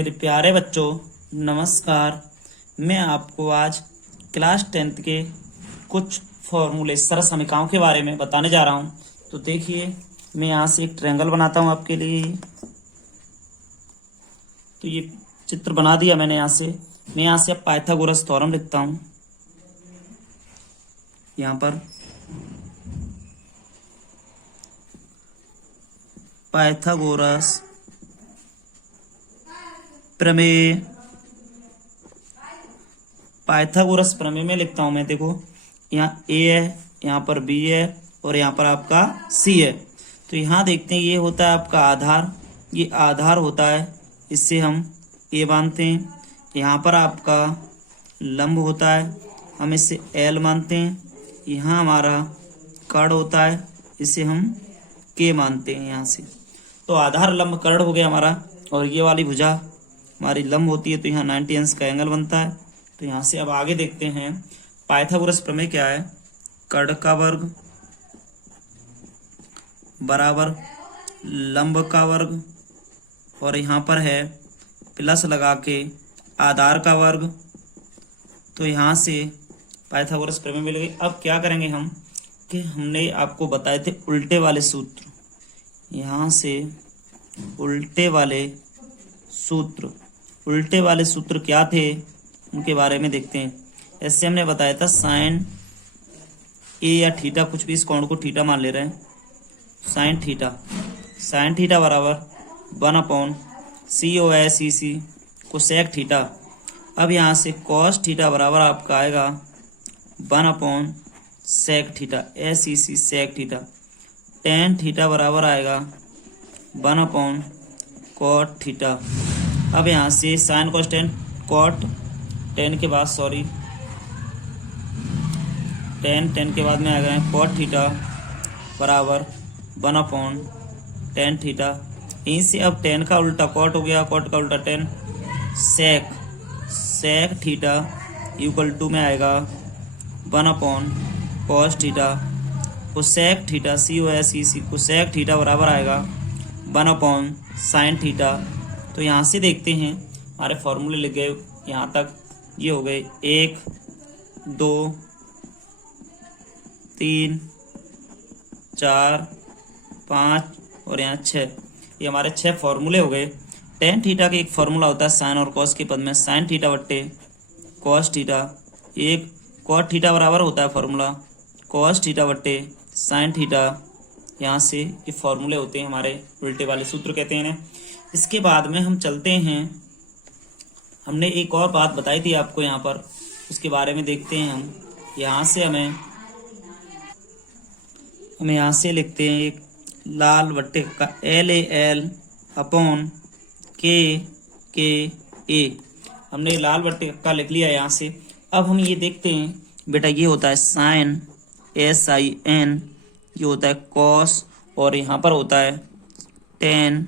मेरे प्यारे बच्चों, नमस्कार। मैं आपको आज क्लास 10th के कुछ फॉर्मूले सरल समीकरणों के बारे में बताने जा रहा हूं। तो देखिए, मैं यहाँ से एक ट्रायंगल बनाता हूं आपके लिए। तो ये चित्र बना दिया मैंने यहाँ से। मैं यहाँ से अब पाइथागोरस थ्योरम लिखता हूं। यहाँ पर पाइथागोरस प्रमेय, पाइथागोरस प्रमेय में लिखता हूं मैं। देखो, यहाँ ए है, यहाँ पर बी है और यहाँ पर आपका सी है। तो यहाँ देखते हैं, ये होता है आपका आधार, ये आधार होता है, इससे हम ए मानते हैं। यहाँ पर आपका लंब होता है, हम इसे एल मानते हैं। यहाँ हमारा कर्ण होता है, इसे हम के मानते हैं यहाँ से। तो आधार लंब कर्ण हो गया हमारा, और ये वाली भुजा हमारी लंब होती है। तो यहाँ 90 अंश का एंगल बनता है। तो यहाँ से अब आगे देखते हैं, पाइथागोरस प्रमेय क्या है। कर्ण का वर्ग बराबर लंब का वर्ग, और यहाँ पर है प्लस लगा के आधार का वर्ग। तो यहाँ से पाइथागोरस प्रमेय मिल गई। अब क्या करेंगे हम कि हमने आपको बताए थे उल्टे वाले सूत्र। यहाँ से उल्टे वाले सूत्र क्या थे उनके बारे में देखते हैं। ऐसे हमने बताया था साइन ए या थीटा, कुछ भी, इस कोण को थीटा मान ले रहे हैं। साइन थीटा बराबर 1/COSEC कोसेक थीटा। अब यहाँ से कॉस थीटा बराबर आपका आएगा 1/सेक theta, SEC sec theta. Tan theta बराबर आएगा 1/कॉट थीटा। अब यहाँ से sine cos tan, cot tan के बाद टेन के बाद में आ गए कॉट थीटा बराबर 1/टेन थीटा। यहीं से अब टेन का उल्टा कॉट हो गया, कॉट का उल्टा tan, sec theta equal to में आएगा 1/कॉस theta. Cosec theta COSEC cosec theta बराबर आएगा 1/साइन थीटा। तो यहाँ से देखते हैं, हमारे फॉर्मूले लिख गए यहाँ तक। ये हो गए 1, 2, 3, 4, 5 और यहाँ 6। ये हमारे 6 फॉर्मूले हो गए। टेन थीटा का एक फॉर्मूला होता है साइन और कॉस के पद में, साइन थीटा बट्टे कॉस थीटा। एक कॉट थीटा बराबर होता है फॉर्मूला कॉस थीटा बट्टे साइन थीटा। यहाँ से ये फॉर्मूले होते हैं हमारे, उल्टे वाले सूत्र कहते हैं इन्हें। इसके बाद में हम चलते हैं, हमने एक और बात बताई थी आपको यहाँ पर, उसके बारे में देखते हैं हम। यहाँ से हमें यहाँ से लिखते हैं एक लाल बट्टे का LAL/KA। हमने लाल बट्टे का लिख लिया यहाँ से। अब हम ये देखते हैं बेटा, ये होता है साइन SIN, ये होता है कॉस, और यहाँ पर होता है टेन,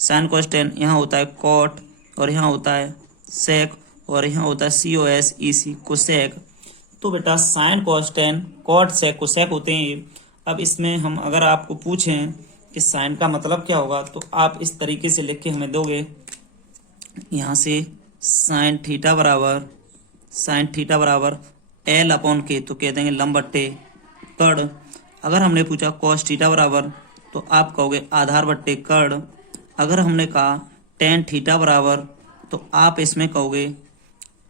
साइन कॉस टेन। यहाँ होता है कॉट, और यहाँ होता है सेक, और यहाँ होता है COSEC कोसेक। तो बेटा sign cos tan, cot, sec, cosec होते हैं ये। अब इसमें हम अगर आपको पूछें कि साइन का मतलब क्या होगा, तो आप इस तरीके से लिख के हमें दोगे। यहाँ से साइन थीटा बराबर L/K, तो कह देंगे लंब बट्टे कर्ण। अगर हमने पूछा कॉस थीटा बराबर, तो आप कहोगे आधार बट्टे कर्ण। अगर हमने कहा टेन थीटा बराबर, तो आप इसमें कहोगे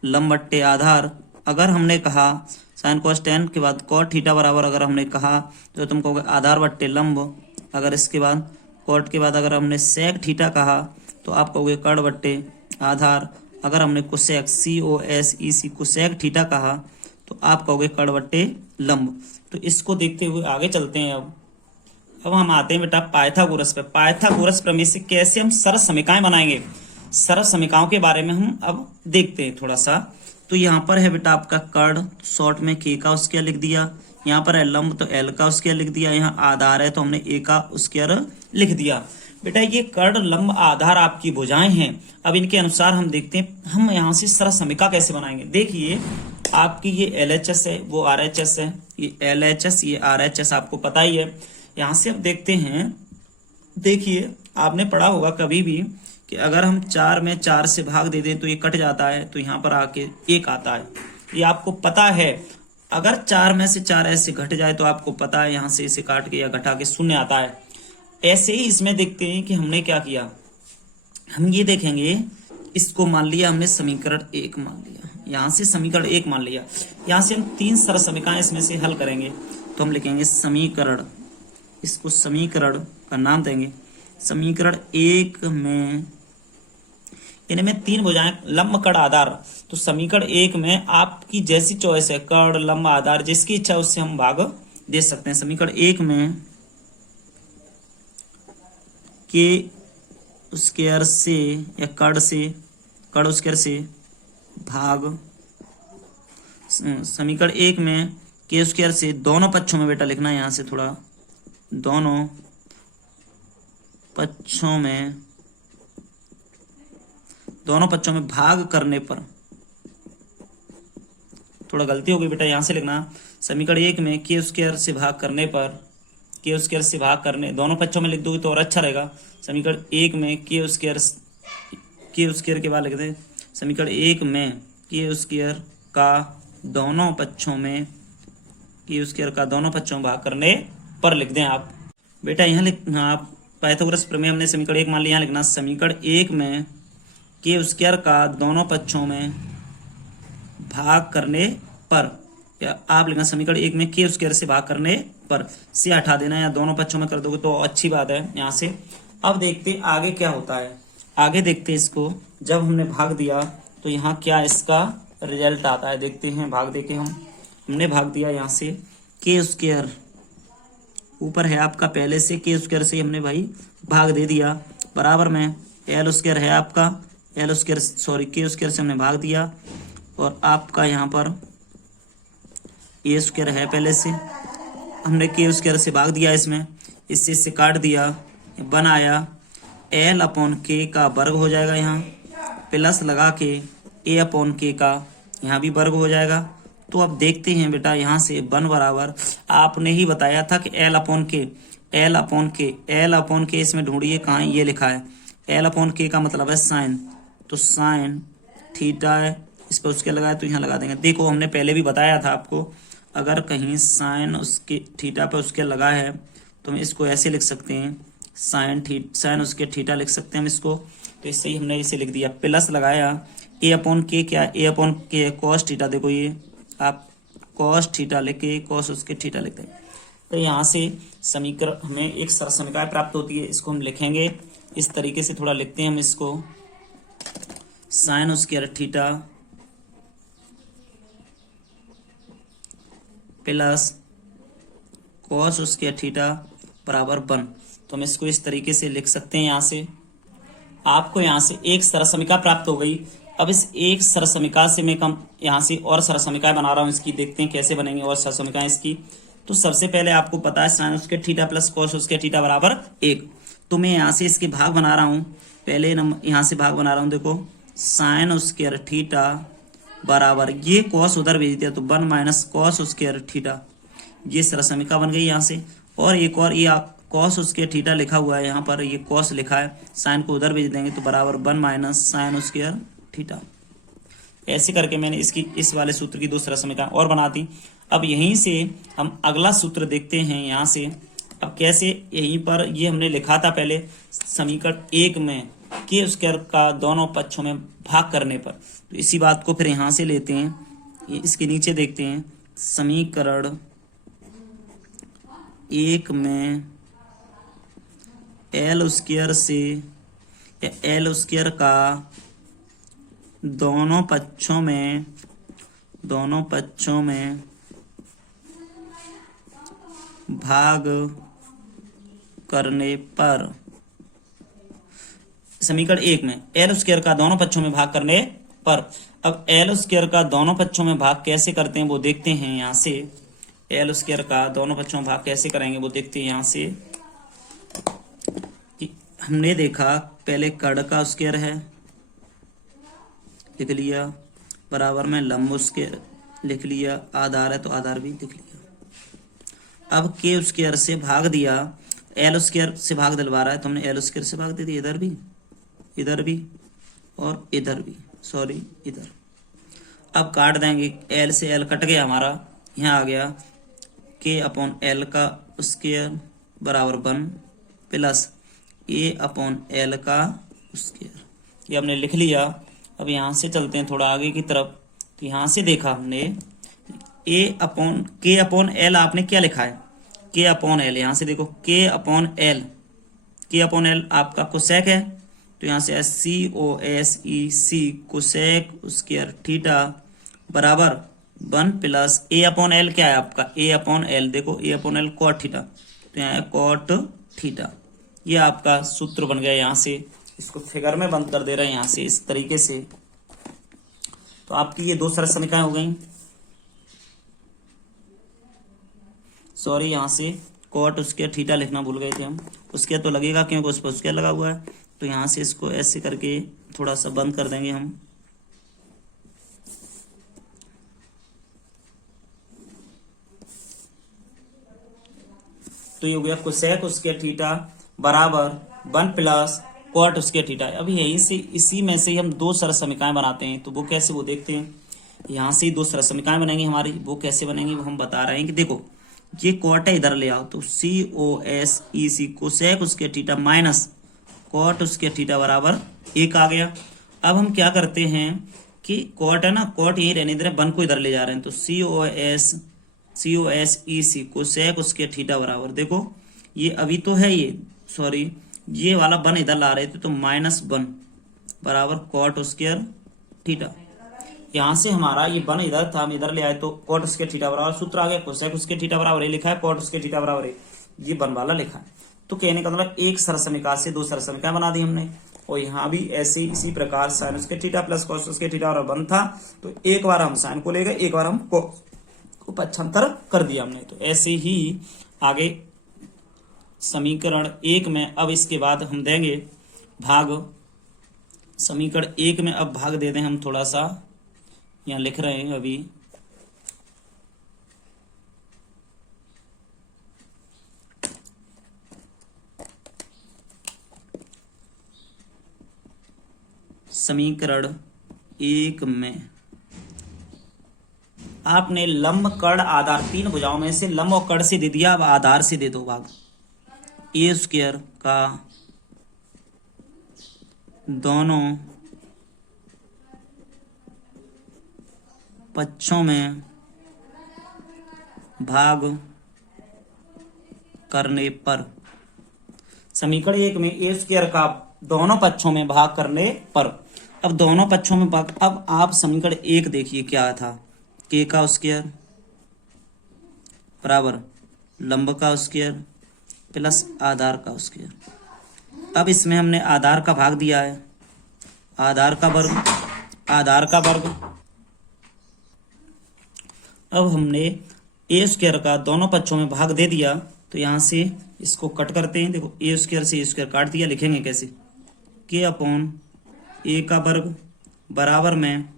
लंब बट्टे आधार। अगर हमने कहा साइन कॉस टेन के बाद कॉट थीटा बराबर, अगर हमने कहा तो तुम कहोगे आधार बट्टे लंब। अगर इसके बाद कॉट के बाद अगर हमने सेक थीटा कहा, तो आप कहोगे कर्ण बट्टे आधार। अगर हमने कोसेक COSEC कोसेक थीटा कहा, तो आप कहोगे कर्ण बट्टे लंब। तो इसको देखते हुए आगे चलते हैं। अब हम आते हैं बेटा पाइथागोरस पे। पाइथागोरस प्रमेय से कैसे हम सरल समीकरण बनाएंगे, सरल समीकरणों के बारे में हम अब देखते हैं थोड़ा सा। तो यहाँ पर है बेटा आपका कर्ण, शॉर्ट में K का उसके लिख दिया। यहाँ पर है लंब, तो L का उसके लिख दिया। यहाँ आधार है, तो हमने A का उसके लिख दिया। बेटा ये कर्ण, लंब, आधार आपकी भुजाएं हैं। अब इनके अनुसार हम देखते हैं हम यहाँ से सरल समीकरण कैसे बनाएंगे। देखिए, आपकी ये LHS है, वो RHS है। ये LHS, ये RHS आपको पता ही है। यहाँ से अब देखते हैं, देखिए आपने पढ़ा होगा कभी भी कि अगर हम 4 में 4 से भाग दे दें तो ये कट जाता है, तो यहाँ पर आके 1 आता है। ये आपको पता है। अगर 4 में से 4 ऐसे घट जाए तो आपको पता है यहाँ से इसे काट के या घटा के 0 आता है। ऐसे ही इसमें देखते हैं कि हमने क्या किया। हम ये देखेंगे, इसको मान लिया हमने समीकरण 1 मान लिया, यहाँ से समीकरण 1 मान लिया। यहाँ से हम 3 सरल समीकरण इसमें से हल करेंगे। तो हम लिखेंगे समीकरण, इसको समीकरण का नाम देंगे। समीकरण 1 में इनमें 3 भुजाएं लंब कड़ आधार। तो समीकरण 1 में आपकी जैसी चॉइस है, कड़ लंब आधार, जिसकी इच्छा उससे हम भाग दे सकते हैं। समीकरण 1 में के स्क्वायर से या कड़ स्क्वायर से भाग, समीकरण 1 में के स्क्वायर से दोनों पक्षों में बेटा लिखना है, यहाँ से थोड़ा दोनों पक्षों में भाग करने पर, थोड़ा गलती हो गई बेटा, यहाँ से लिखना समीकरण 1 में के स्क्वायर से भाग करने पर, के स्क्वायर से भाग करने, दोनों पक्षों में लिख दोगे तो और अच्छा रहेगा। समीकरण 1 में के स्क्वायर के बाद लिख दें समीकरण 1 में के स्क्वायर का दोनों पक्षों में, के स्क्वायर का दोनों पक्षों में भाग करने पर लिख दें आप बेटा। यहाँ लिखना आप पाइथागोरस प्रमेय हमने समीकरण 1 मान लिया, यहाँ लिखना समीकरण 1 में के स्क्वायर का दोनों पक्षों में भाग करने पर, या आप लिखना समीकरण 1 में के स्क्वायर से भाग करने पर, से हटा देना या दोनों पक्षों में कर दोगे तो अच्छी बात है यहाँ से। अब देखते आगे क्या होता है। आगे देखते इसको, जब हमने भाग दिया तो यहाँ क्या इसका रिजल्ट आता है, देखते हैं। भाग देके हमने भाग दिया, यहाँ से के स्क्वायर ऊपर है आपका, पहले से के स्क्वायर से हमने भाई भाग दे दिया, बराबर में एल स्क्वायर है आपका, के स्क्वायर से हमने भाग दिया, और आपका यहाँ पर ए स्क्वायर है, पहले से हमने के स्क्वायर से भाग दिया, इससे काट दिया, बन आया एल अपॉन के का वर्ग हो जाएगा, यहाँ प्लस लगा के ए अपॉन के का यहाँ भी वर्ग हो जाएगा। तो अब देखते हैं बेटा, यहाँ से वन बराबर, आपने ही बताया था कि एल अपॉन के इसमें ढूंढिए कहाँ है, ये लिखा है एल अपॉन के का मतलब है साइन, तो साइन थीटा है, इस पर उसके लगाए तो यहाँ लगा देंगे। देखो हमने पहले भी बताया था आपको, अगर कहीं साइन उसके थीटा पे उसके लगा है तो हम इसको ऐसे लिख सकते हैं, साइन उसके थीटा लिख सकते हैं हम इसको। तो इससे ही हमने इसे लिख दिया, प्लस लगाया ए अपॉन के, क्या ए अपॉन के कॉस थीटा, देखो ये आप कॉस थीटा लेके कॉस उसके थीटा लिखते हैं। तो यहाँ से समीकरण हमें एक सरल समीकरण प्राप्त होती है। इसको हम लिखेंगे इस तरीके से, थोड़ा लिखते हैं हम इसको, sine square theta plus cos square theta बराबर 1। तो हम इसको इस तरीके से लिख सकते हैं। यहाँ से आपको यहाँ से एक सरल समीकरण प्राप्त हो गई। अब इस एक सरल समीकरण से मैं यहाँ से और सरल समीकरण बना रहा हूँ, इसकी देखते हैं कैसे बनेंगे और सरल समीकरण इसकी। तो सबसे पहले आपको पता है sine square theta plus cos square theta बराबर 1। तो मैं यहाँ से इसके भाग बना रहा हूँ, पहले नंबर यहाँ से भाग बना रहा हूँ, देखो साइन स्क्वायर थीटा बराबर, ये कॉस उधर भेज दिया तो 1 माइनस कॉस स्क्वायर थीटा, ये सरल समीकरण बन गई यहाँ से। और एक और ये कॉस स्क्वायर थीटा लिखा हुआ है यहाँ पर, ये कॉस लिखा है, साइन को उधर भेज देंगे तो बराबर 1 माइनस साइन स्क्वायर थीटा। ऐसे करके मैंने इसकी इस वाले सूत्र की दूसरा समीकरण और बना दी। अब यहीं से हम अगला सूत्र देखते हैं यहाँ से। अब कैसे, यहीं पर ये हमने लिखा था पहले समीकरण 1 में के स्क्वायर का दोनों पक्षों में भाग करने पर, तो इसी बात को फिर यहाँ से लेते हैं, इसके नीचे देखते हैं समीकरण 1 में एल स्क्वायर से या एल स्क्वायर का दोनों पक्षों में भाग करने पर, समीकरण 1 में एल स्क्वायर का दोनों पक्षों में भाग करने पर। अब एल स्क्वायर का दोनों पक्षों में भाग कैसे करते हैं वो देखते हैं यहाँ से। एल स्क्वायर का दोनों पक्षों में भाग कैसे करेंगे वो देखते हैं यहाँ से। हमने देखा पहले कड़ का स्क्वायर है, लिख लिया, बराबर में लंब स्क्वायर लिख लिया, आधार है तो आधार भी लिख लिया। अब के स्क्वायर से भाग दिया, एल स्क्वायर से भाग दिलवा रहा है तो हमने एल स्क्वायर से भाग दे दिया, इधर भी और इधर भी, सॉरी इधर। अब काट देंगे, एल से एल कट गया हमारा, यहाँ आ गया के अपॉन एल का स्क्वायर बराबर 1 प्लस ए अपॉन एल का स्क्वायर, ये हमने लिख लिया। अब यहाँ से चलते हैं थोड़ा आगे की तरफ, तो यहाँ से देखा हमने ए अपॉन के अपॉन एल, आपने क्या लिखा है के अपॉन एल, यहाँ से देखो के अपॉन एल, के अपॉन एल आपका कोसेक है, तो यहाँ से COSEC कोसेक स्क्वायर थीटा बराबर 1 प्लस ए अपॉन एल, क्या है आपका ए अपॉन एल, देखो ए अपॉन एल कॉट थीटा, तो यहाँ है कॉट थीटा। ये आपका सूत्र बन गया। यहाँ से इसको फिगर में बंद कर दे रहे हैं यहाँ से इस तरीके से। तो आपकी ये 2 सरल समीकरण हो गई। सॉरी, यहाँ से कॉट उसके थीटा लिखना भूल गए थे हम, उसके तो लगेगा क्योंकि उस पर उसके लगा हुआ है, तो यहाँ से इसको ऐसे करके थोड़ा सा बंद कर देंगे हम। तो ये हो गया कोसेक उसके थीटा बराबर 1 प्लस कॉट उसके थीटा। अब यहीं से इसी में से हम 2 सरल समीकरण बनाते हैं, तो वो कैसे वो देखते हैं। यहाँ से 2 सरल समीकरण बनेंगे हमारी, वो कैसे बनेंगी वो हम बता रहे हैं कि देखो ये कॉट है, इधर ले आओ, तो COSEC कोसेक उसके थीटा माइनस कॉट उसके थीटा बराबर 1 आ गया। अब हम क्या करते हैं कि कॉट है ना, कॉट यही रहने दे रहे, 1 को इधर ले जा रहे हैं, तो COSEC कोसेक उसके थीटा बराबर, देखो ये अभी तो है ये, सॉरी ये वाला 1 इधर ला रहे थे, तो -1 बराबर कॉट स्क्वायर थीटा। यहाँ से हमारा ये 1 इधर था, हम इधर ले आए, तो कॉट उसके थीटा बराबर सूत्र आ गया, कोसेक उसके थीटा बराबर ये लिखा है, कॉट उसके थीटा बराबर ये 1 वाला लिखा है। तो कहने का मतलब एक सरल समीकरण से 2 सरल समीकरण बना दी हमने। और यहाँ भी ऐसे इसी प्रकार साइन उसके थीटा प्लस कॉस उसके थीटा बराबर 1 था, तो एक बार हम साइन को ले गए, एक बार हम कॉस को पक्षांतर कर दिया हमने। तो ऐसे ही आगे समीकरण 1 में अब इसके बाद हम देंगे भाग, समीकरण 1 में अब भाग दे दें हम, थोड़ा सा यहाँ लिख रहे हैं अभी, समीकरण 1 में आपने लंब कर्ण आधार 3 भुजाओं में से लंब और कर्ण से दे दिया, अब आधार से दे दो भाग। ए स्क्वायर का दोनों पक्षों में भाग करने पर, समीकरण 1 में ए स्क्वायर का दोनों पक्षों में भाग करने पर, अब दोनों पक्षों में भाग, अब आप समीकरण 1 देखिए क्या था, के का स्क्वायर बराबर लंब का स्क्वायर प्लस आधार का स्क्वायर। अब इसमें हमने आधार का भाग दिया है, आधार का वर्ग, आधार का वर्ग। अब हमने ए स्क्वायर का दोनों पक्षों में भाग दे दिया, तो यहाँ से इसको कट करते हैं, देखो ए स्क्वायर से ए स्क्वायर काट दिया, लिखेंगे कैसे, के अपॉन ए का वर्ग बराबर में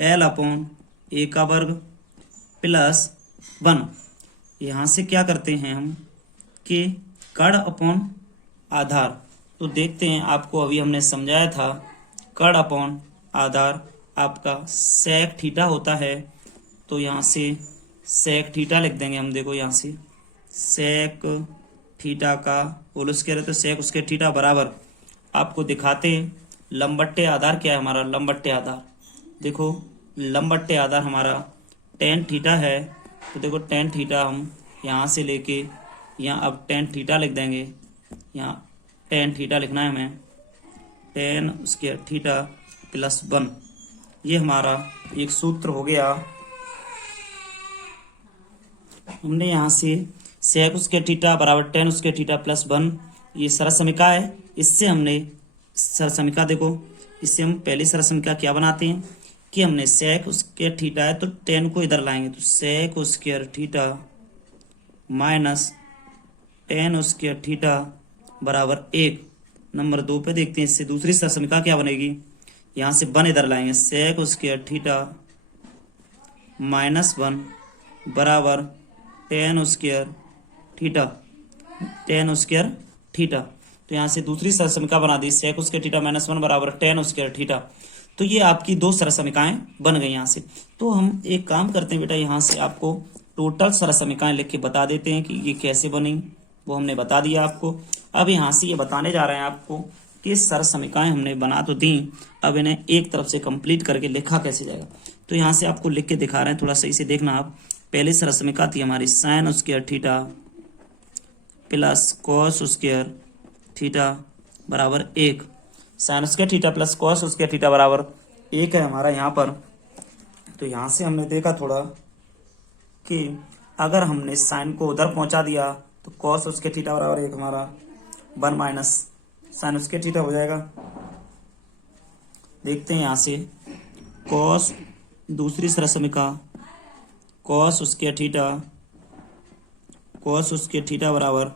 एल अपॉन ए का वर्ग प्लस 1। यहाँ से क्या करते हैं हम कि कर्ण अपॉन आधार, तो देखते हैं, आपको अभी हमने समझाया था कर्ण अपॉन आधार आपका सेक थीटा होता है, तो यहाँ से सेक थीटा लिख देंगे हम। देखो यहाँ से सेक थीटा का होल स्क्वायर है, तो सेक उसके थीटा बराबर, आपको दिखाते हैं लंब बट्टे आधार क्या है हमारा, लंब बट्टे आधार, देखो लंब बट्टे आधार हमारा tan थीटा है, तो देखो tan थीटा हम यहाँ से लेके यहाँ अब tan थीटा लिख देंगे, यहाँ tan थीटा लिखना है हमें, tan उसके थीटा प्लस 1, ये हमारा एक सूत्र हो गया। हमने यहाँ से सेक उसके थीटा बराबर tan उसके थीटा प्लस 1, ये सरल समीकरण है। इससे हमने सरल समीकरण देखो, इससे हम पहली सरल समीकरण क्या बनाते हैं कि हमने सेक उसके थीटा है, तो tan को इधर लाएंगे, तो सेक उसके थीटा माइनस tan उसके थीटा बराबर 1। नंबर 2 पे देखते हैं, इससे दूसरी सरल समीकरण क्या बनेगी, यहाँ से 1 इधर लाएंगे, सेक उसके थीटा माइनस 1 बराबर tan उसके थीटा, tan उसके थीटा। तो यहाँ से दूसरी सरसमिका बना दी sec उसके थीटा माइनस 1 बराबर tan उसके थीटा। तो ये आपकी दो सरसमिकाएं बन गई यहाँ से। तो हम एक काम करते हैं बेटा, यहाँ से आपको टोटल सरसमिकाएं लिख के बता देते हैं कि ये कैसे बनी, वो हमने बता दिया आपको। अब यहाँ से ये बताने जा रहे हैं आपको कि सरसमिकाएं हमने बना तो दी, अब इन्हें एक तरफ से कंप्लीट करके लिखा कैसे जाएगा। तो यहाँ से आपको लिख के दिखा रहे हैं, थोड़ा सही से देखना आप। पहली सरसमिका थी हमारी sine square theta plus cos square theta बराबर 1। Sine square theta plus cos square theta बराबर 1 है हमारा यहाँ पर। तो यहाँ से हमने देखा थोड़ा कि अगर हमने साइन को उधर पहुंचा दिया तो कॉस उसके थीटा बराबर 1 हमारा 1 माइनस साइन उसके थीटा हो जाएगा। देखते हैं यहाँ से कॉस दूसरी सरसमिका कॉस उसके थीटा बराबर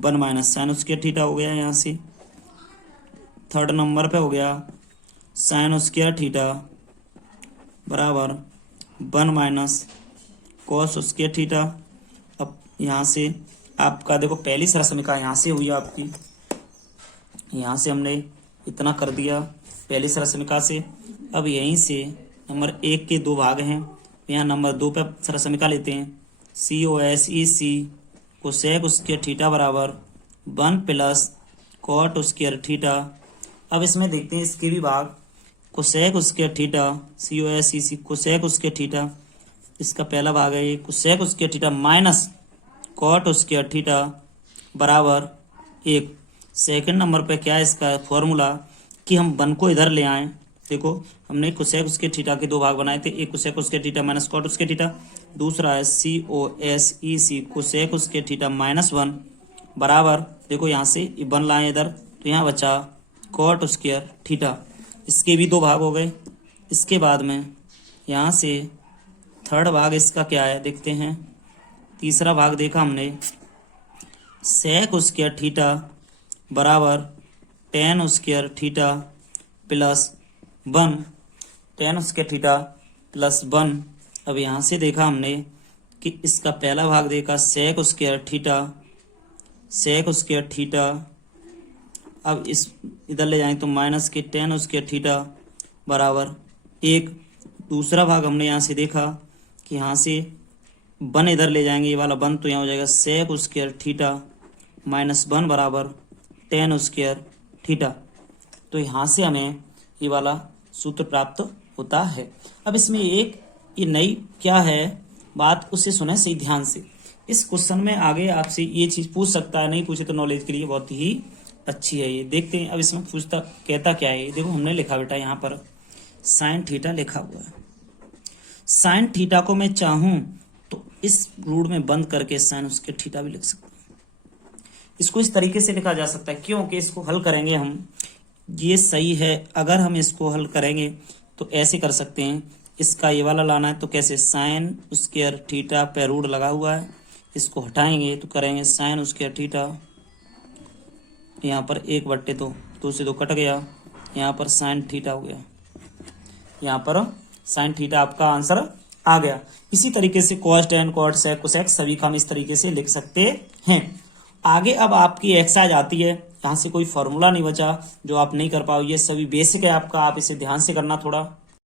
1 माइनस साइन उसके थीटा हो गया। यहाँ से थर्ड नंबर पे हो गया साइन स्क्वायर थीटा बराबर 1 माइनस कॉस स्क्वायर थीटा। अब यहाँ से आपका देखो पहली सरसमिका यहाँ से हुई आपकी, यहाँ से हमने इतना कर दिया पहली सरसमिका से। अब यहीं से नंबर 1 के दो भाग हैं, यहाँ नंबर 2 पे सरसमिका लेते हैं। COSEC कोसेक स्क्वायर थीटा बराबर 1 प्लस कॉट स्क्वायर थीटा। अब इसमें देखते हैं इसके भी भाग, cosec square theta COSEC cosec square theta, इसका पहला भाग है ये cosec square theta minus cot square theta बराबर 1। सेकंड नंबर पे क्या है इसका फॉर्मूला कि हम 1 को इधर ले आए। देखो हमने कोसेक स्क्वायर थीटा के दो भाग बनाए थे, एक cosec square theta minus cot square theta, दूसरा है COSEC cosec square theta minus 1 बराबर, देखो यहाँ से 1 लाए इधर तो यहाँ बचा कॉट स्क्वायर थीटा। इसके भी दो भाग हो गए। इसके बाद में यहाँ से थर्ड भाग इसका क्या है देखते हैं। तीसरा भाग देखा हमने सेक स्क्वायर थीटा बराबर tan square theta plus 1 tan square theta plus 1। अब यहाँ से देखा हमने कि इसका पहला भाग देखा सेक स्क्वायर थीटा, अब इस इधर ले जाएं तो माइनस के tan स्क्वायर थीटा बराबर 1। दूसरा भाग हमने यहाँ से देखा कि यहाँ से 1 इधर ले जाएंगे, ये वाला 1 तो यहाँ हो जाएगा सेक स्क्वायर थीटा माइनस 1 बराबर tan स्क्वायर थीटा। तो यहाँ से हमें ये वाला सूत्र प्राप्त होता है। अब इसमें एक ये नई क्या है बात, उसे सुने सही ध्यान से। इस क्वेश्चन में आगे आपसे ये चीज पूछ सकता है, नहीं पूछे तो नॉलेज के लिए बहुत ही अच्छी है ये। देखते हैं अब इसमें पूछता कहता क्या है। देखो हमने लिखा बेटा यहाँ पर साइन थीटा लिखा हुआ है। साइन थीटा को मैं चाहूं तो इस रूट में बंद करके साइन उसके थीटा भी लिख सकता हूं। इसको इस तरीके से लिखा जा सकता है क्योंकि इसको हल करेंगे हम, ये सही है। अगर हम इसको हल करेंगे तो ऐसे कर सकते हैं, इसका ये वाला लाना है तो कैसे साइन स्क्वायर थीटा पे रूट लगा हुआ है, इसको हटाएंगे तो करेंगे साइन स्क्वायर थीटा, यहाँ पर 1/2 2 से 2 कट गया, यहाँ पर साइन थीटा हो गया, यहाँ पर साइन थीटा आपका आंसर आ गया। इसी तरीके से cos tan cot sec cosec सभी का हम इस तरीके से लिख सकते हैं। आगे अब आपकी एक्सरसाइज आती है, यहाँ से कोई फॉर्मूला नहीं बचा जो आप नहीं कर पाओ, ये सभी बेसिक है आपका, आप इसे ध्यान से करना थोड़ा।